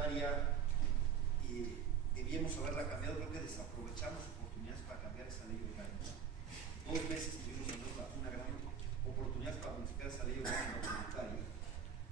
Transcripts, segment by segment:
comunitaria debíamos haberla cambiado. Creo que desaprovechamos oportunidades para cambiar esa ley orgánica. 2 meses tuvimos una gran oportunidad para modificar esa ley orgánica comunitaria.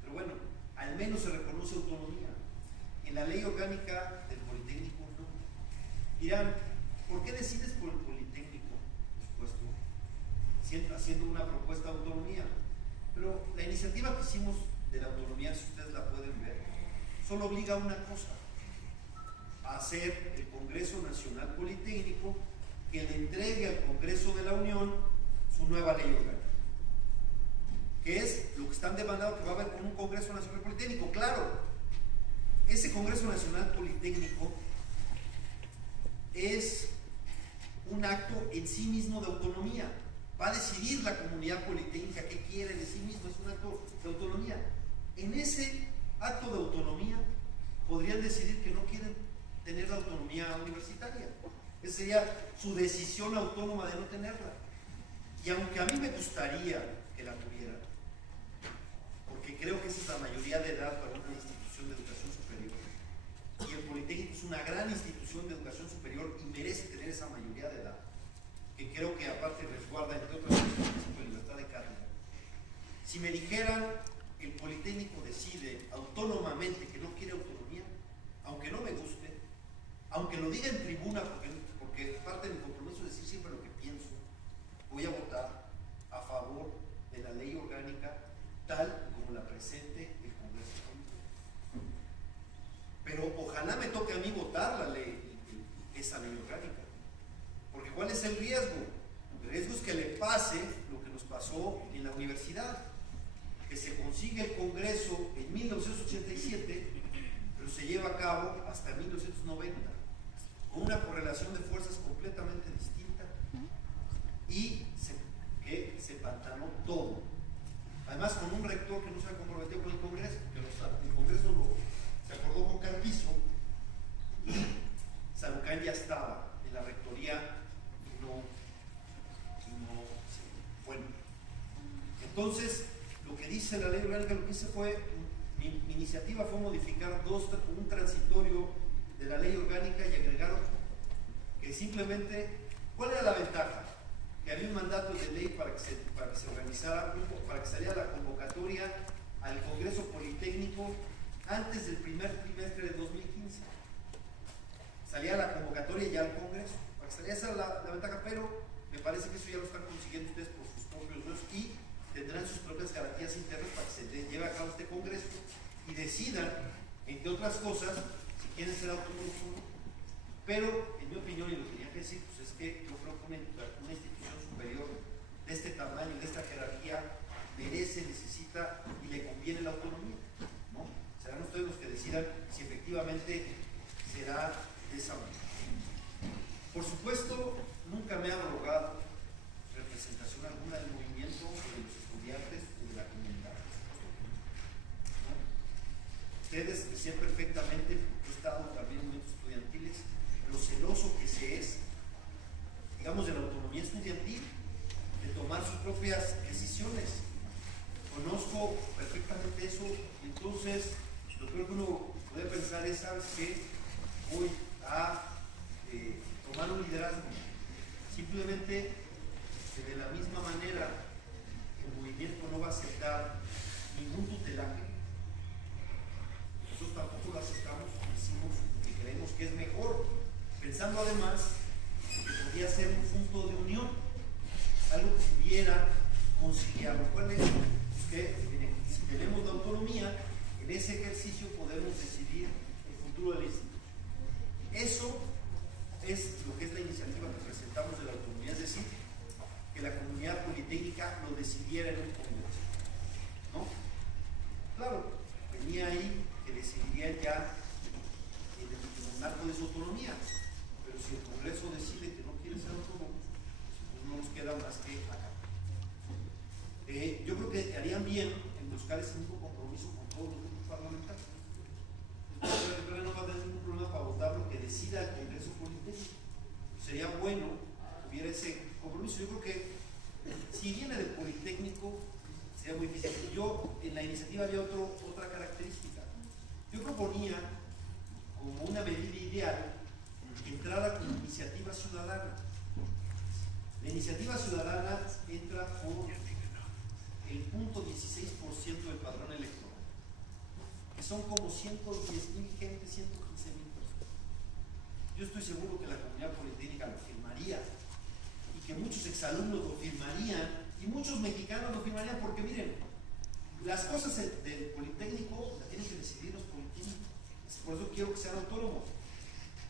Pero bueno, al menos se reconoce autonomía. En la ley orgánica del Politécnico no. Dirán, ¿por qué decides por el Politécnico? Por supuesto, haciendo una propuesta de autonomía. Pero la iniciativa que hicimos de la autonomía, si ustedes la pueden ver, solo obliga a una cosa: a hacer el Congreso Nacional Politécnico que le entregue al Congreso de la Unión su nueva ley orgánica, que es lo que están demandando que va a haber con un Congreso Nacional Politécnico. Claro, ese Congreso Nacional Politécnico es un acto en sí mismo de autonomía. Va a decidir la comunidad politécnica qué quiere de sí mismo, es un acto de autonomía. En ese acto de autonomía podrían decidir que no quieren tener la autonomía universitaria. Esa sería su decisión autónoma de no tenerla. Y aunque a mí me gustaría que la tuviera, porque creo que esa es la mayoría de edad para una institución de educación superior, y el Politécnico es una gran institución de educación superior y merece tener esa mayoría de edad, que creo que aparte resguarda, entre otras cosas, el principio de libertad de cátedra. Si me dijeran, el Politécnico decide autónomamente que no quiere autonomía, aunque no me guste, aunque lo diga en tribuna, porque parte de mi compromiso es decir siempre lo que pienso, voy a votar a favor de la ley orgánica tal como la presente el Congreso. Pero ojalá me toque a mí votar esa ley orgánica. Porque ¿cuál es el riesgo? El riesgo es que le pase lo que nos pasó en la universidad, que se consigue el Congreso en 1987, pero se lleva a cabo hasta 1990, con una correlación de fuerzas completamente distinta y que se pantanó todo. Además, con un rector que no se ha comprometido con el Congreso, porque el Congreso se acordó con Carpizo y Sarucán ya estaba en la rectoría y no bueno. Entonces, lo que dice la ley orgánica, lo que hice fue, mi iniciativa fue modificar un transitorio de la ley orgánica y agregar que simplemente, ¿cuál era la ventaja? Que había un mandato de ley para que se organizara, para que saliera la convocatoria al Congreso Politécnico antes del primer trimestre de 2015. Salía la convocatoria ya al Congreso, para que saliera esa la ventaja, pero me parece que eso ya lo están consiguiendo ustedes por sus propios medios y tendrán sus propias garantías internas para que se lleve a cabo este Congreso y decidan, entre otras cosas, si quieren ser autónomos o no. Pero, en mi opinión, y lo que tenía que decir, pues es que yo creo que una institución superior de este tamaño, de esta jerarquía, merece, necesita y le conviene la autonomía, ¿no? Serán ustedes los que decidan si efectivamente será de esa manera. Por supuesto, nunca me ha arrogado representación alguna del movimiento o de los estudiantes o de la comunidad. ¿No? Ustedes decían perfectamente, he estado también en movimientos estudiantiles, lo celoso que se es, digamos, de la autonomía estudiantil, de tomar sus propias decisiones. Conozco perfectamente eso, y entonces lo que uno puede pensar es, ¿sabes qué? Voy a tomar un liderazgo. Simplemente que de la misma manera el movimiento no va a aceptar ningún tutelaje, nosotros tampoco lo aceptamos, decimos que creemos que es mejor, pensando además que podría ser un punto de unión, algo que pudiera conciliar, lo cual es que si tenemos la autonomía, en ese ejercicio podemos decidir el futuro de la institución. Eso es lo que es la iniciativa que presentamos de la autonomía, es decir, que la comunidad politécnica lo decidiera en un congreso, ¿no? Claro, venía ahí que decidirían ya en el marco de su autonomía, pero si el Congreso decide que no quiere ser autónomo, pues no nos queda más que acá. Yo creo que harían bien en buscar ese mismo compromiso con todos los grupos parlamentarios. El no va a tener ningún problema para votar lo que decida el Congreso Politécnico. Sería bueno que hubiera ese compromiso. Yo creo que si viene del Politécnico sería muy difícil. Yo en la iniciativa había otra característica. Yo proponía como una medida ideal que entrara con iniciativa ciudadana. La iniciativa ciudadana entra por el 0.16% del padrón electoral, que son como 110,000 gente, 115,000 personas. Yo estoy seguro que la comunidad politécnica lo firmaría y que muchos exalumnos lo firmarían y muchos mexicanos lo firmarían, porque miren, las cosas del Politécnico las tienen que decidir los politécnicos. Por eso quiero que sean autónomos.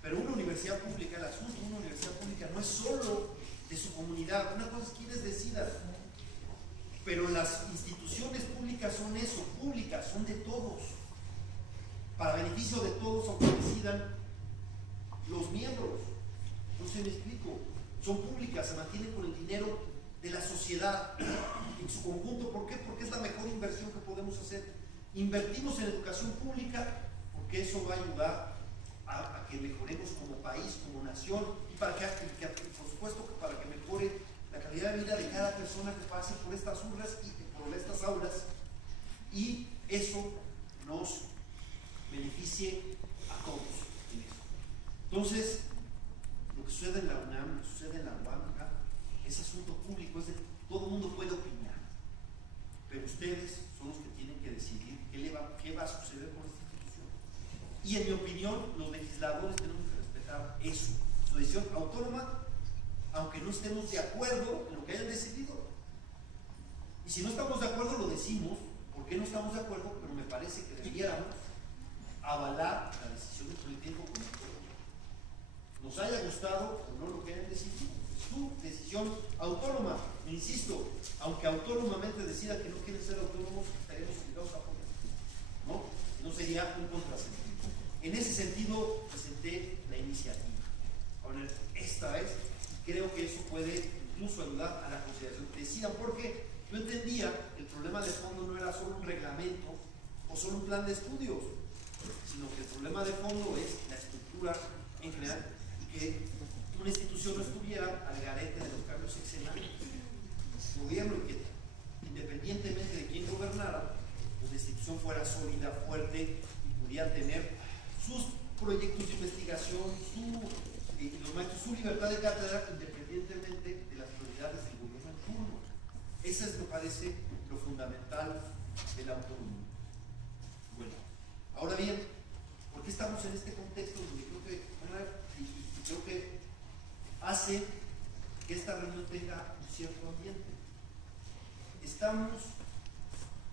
Pero una universidad pública, el asunto de una universidad pública no es solo de su comunidad. Una cosa es quienes decidan. Pero las instituciones públicas son eso, públicas, son de todos. Para beneficio de todos, aunque decidan los miembros. No sé, me explico. Son públicas, se mantienen con el dinero de la sociedad en su conjunto. ¿Por qué? Porque es la mejor inversión que podemos hacer. Invertimos en educación pública porque eso va a ayudar a que mejoremos como país, como nación, y para que, por supuesto, que para que mejore la calidad de vida de cada persona que pase por estas urnas y por estas aulas, y eso nos beneficie a todos en eso. Entonces, lo que sucede en la UNAM, lo que sucede en la UAM, es asunto público, es de todo el mundo puede opinar, pero ustedes son los que tienen que decidir qué va a suceder con esta institución. Y en mi opinión, los legisladores tenemos que respetar eso, su decisión autónoma, aunque no estemos de acuerdo en lo que hayan decidido. Y si no estamos de acuerdo, lo decimos, ¿por qué no estamos de acuerdo? Pero me parece que debiéramos avalar la decisión del Politécnico como pueblo. Nos haya gustado o no lo que hayan decidido. Su decisión autónoma, insisto, aunque autónomamente decida que no quieren ser autónomos, estaremos obligados a apoyar, ¿no? No sería un contrasentido. En ese sentido, presenté la iniciativa. Ahora, esta vez, creo que eso puede incluso ayudar a la consideración que decidan, porque yo entendía que el problema de fondo no era solo un reglamento o solo un plan de estudios, sino que el problema de fondo es la estructura en general y que una institución no estuviera al garete de los cambios sexenales. El gobierno, que independientemente de quién gobernara, pues la institución fuera sólida, fuerte y pudiera tener sus proyectos de investigación, su libertad de cátedra, independientemente de las prioridades del gobierno en turno. Eso es, me parece, lo fundamental de la autonomía. Bueno, ahora bien, ¿por qué estamos en este contexto donde creo que hace que esta reunión tenga un cierto ambiente? Estamos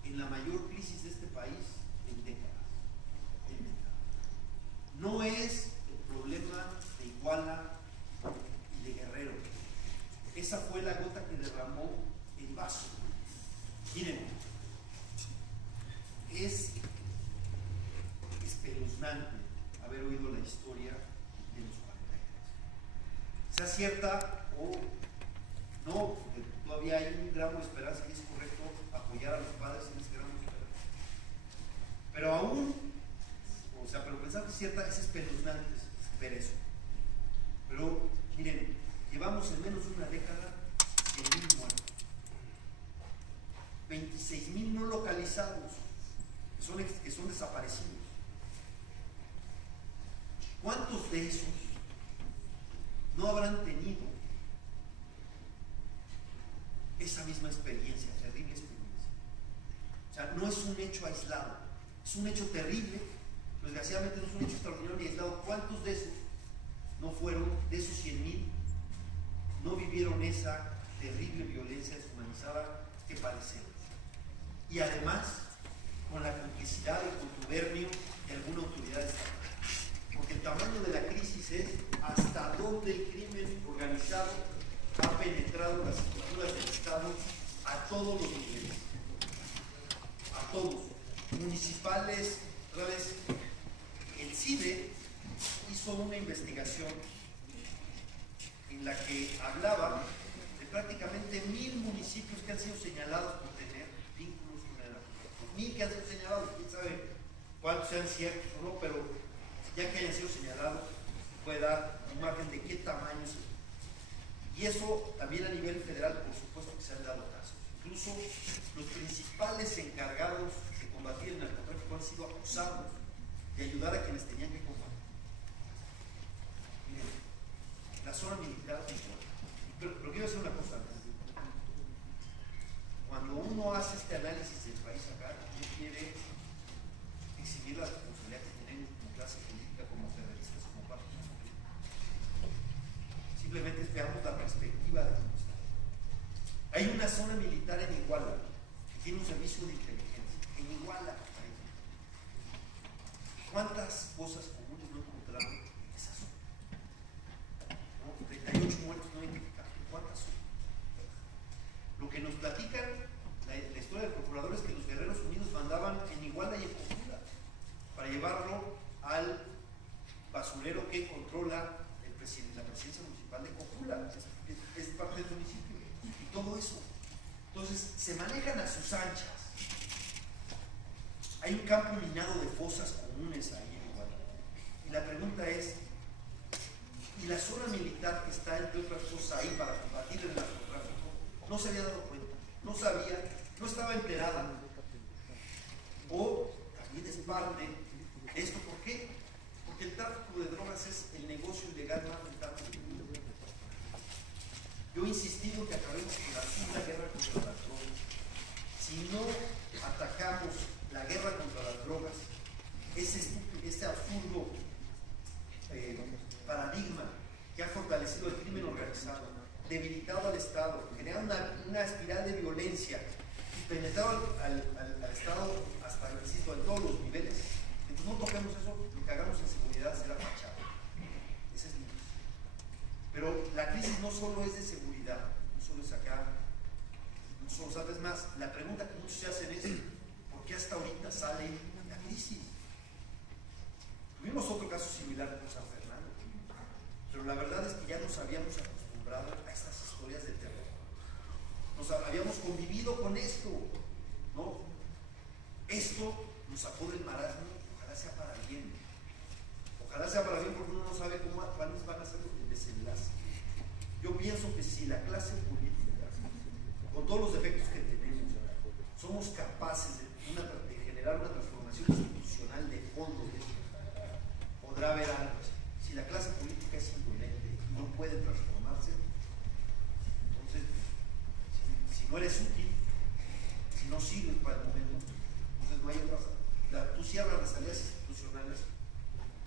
en la mayor crisis de este país en décadas. No es el problema de Iguala y de Guerrero. Esa fue la gota que derramó el vaso. Miren, es espeluznante haber oído la historia de los 43. Sea cierta o no, porque todavía hay un gramo de esperanza y es correcto apoyar a los padres en ese gramo de esperanza. Pero aún, pero pensar que es cierta es espeluznante ver eso. Pero miren, llevamos en menos de una década 100,000 muertos, 26,000 no localizados, que son desaparecidos. ¿Cuántos de esos no habrán tenido esa misma experiencia, terrible experiencia? O sea, no es un hecho aislado, es un hecho terrible, pero desgraciadamente no es un hecho extraordinario ni aislado. ¿Cuántos de esos no fueron, de esos 100,000, no vivieron esa terrible violencia deshumanizada que padecemos? Y además, con la complicidad y contubernio de alguna autoridad estatal. Porque el tamaño de la crisis es hasta dónde el crimen organizado ha penetrado las estructuras del Estado a todos los niveles. A todos. Municipales, otra vez, el CIDE hizo una investigación en la que hablaba de prácticamente 1,000 municipios que han sido señalados por tener vínculos con el narcotráfico. 1,000 que han sido señalados, quién sabe cuántos sean ciertos o no, pero ya que hayan sido señalados, puede dar un margen de qué tamaño es. Y eso también a nivel federal, por supuesto que se han dado casos. Incluso los principales encargados de combatir el narcotráfico han sido acusados de ayudar a quienes tenían que combatir. la zona militar de Iguala. Pero quiero decir una cosa. Cuando uno hace este análisis del país acá, uno quiere exhibir la responsabilidad que tenemos como clase política, como federalistas, como partidos políticos. Simplemente veamos la perspectiva de cómo está. Hay una zona militar en Iguala que tiene un servicio de inteligencia. En Iguala, ¿cuántas cosas comunes no encontraron en esa zona? ¿No? 38 muertos no identificados. ¿Cuántas son? Lo que nos platican la historia del procurador es que los Guerreros Unidos mandaban en Iguala y en Cojula para llevarlo al basurero que controla la presidencia municipal de Cojula, es parte del municipio, y todo eso. Entonces se manejan a sus anchas. Hay un campo minado de fosas comunes ahí en Iguala. Y la pregunta es, ¿y la zona militar que está, entre otras cosas, ahí para combatir el narcotráfico, no se había dado cuenta? No sabía, no estaba enterada? O también es parte de esto. ¿Por qué? Porque el tráfico de drogas es el negocio ilegal más rentable del mundo. Yo he insistido que acabemos con la guerra contra las drogas. Si no atacamos la guerra contra las drogas, este absurdo paradigma que ha fortalecido el crimen organizado, debilitado al Estado, generado una espiral de violencia y penetrado al Estado hasta, insisto, en todos los niveles. Entonces no toquemos eso, lo que hagamos en seguridad será fachada. Ese es mi crisis. Pero la crisis no solo es de seguridad, no solo es acá, no solo sabes más. La pregunta que muchos se hacen es, ¿por qué hasta ahorita sale la crisis? Tuvimos otro caso similar con San Fernando, pero la verdad es que ya nos habíamos acostumbrado a estas historias de terror. Nos habíamos convivido con esto, ¿no? Esto nos sacó del marasmo, ojalá sea para bien. Ojalá sea para bien, porque uno no sabe cuáles van a ser los desenlaces. Yo pienso que si la clase política, con todos los defectos que tenemos, somos capaces de generar una transformación institucional de fondo, podrá haber algo. Si la clase política es indolente y no puede transformarse, entonces, si no eres útil, si no sirves para el momento, entonces no hay otra. Tú cierras las salidas institucionales,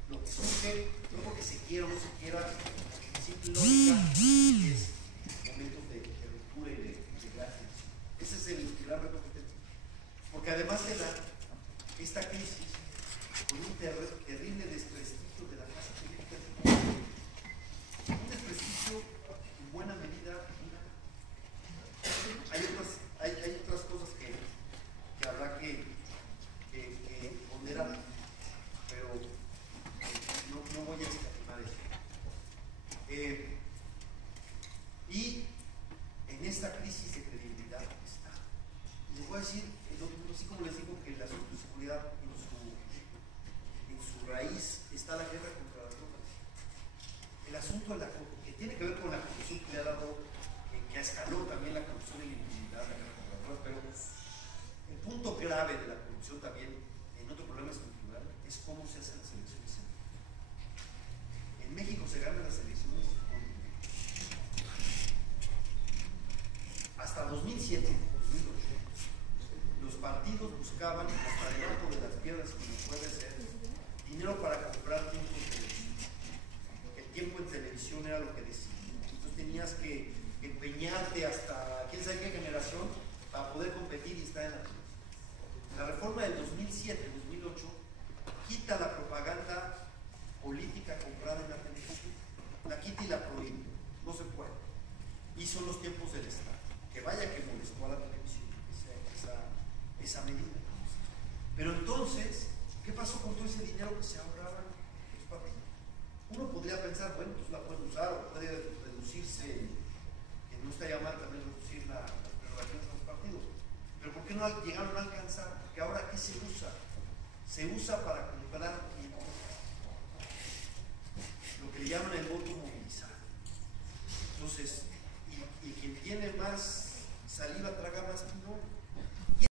lo que surge, no porque se quiera o no se quiera, simple lógica, es momentos de ruptura y de gracia. Ese es el gran reto que tenemos. Porque además de esta crisis, con un terrible desprestigio de la clase política, un desprestigio en buena medida. Hay otras cosas que habrá que ponderar, pero no voy a escatimar eso. Y en esta crisis de credibilidad está. Les voy a decir, así como les digo que el asunto de seguridad en su raíz está la guerra contra las drogas. El asunto que tiene que ver con la corrupción que le ha dado, que escaló también la corrupción y la impunidad de la guerra contra las drogas, pero el punto grave de la corrupción también, en otro problema estructural, es cómo se hacen las elecciones en México. En México se ganan las elecciones con hasta 2007, 2008, los partidos buscaban, hasta debajo de las piedras, como puede ser, dinero para comprar tiempo en televisión. El tiempo en televisión era lo que decidía. Entonces tenías que empeñarte hasta quién sabe qué generación para poder competir y estar en la televisión. La reforma del 2007-2008 quita la propaganda política comprada en la televisión, la quita y la prohíbe, no se puede. Y son los tiempos del Estado, que vaya que molestó a la televisión esa medida. Pero entonces, ¿qué pasó con todo ese dinero que se ahorraban los partidos? Uno podría pensar, bueno, pues la puede usar o puede reducirse, que no estaría mal también reducir las prerrogativas de los partidos. Pero ¿por qué no llegaron a alcanzar? Porque ahora, ¿qué se usa? Se usa para comprar tiempo. Lo que le llaman el voto movilizado. Entonces, y quien tiene más saliva traga más pinol.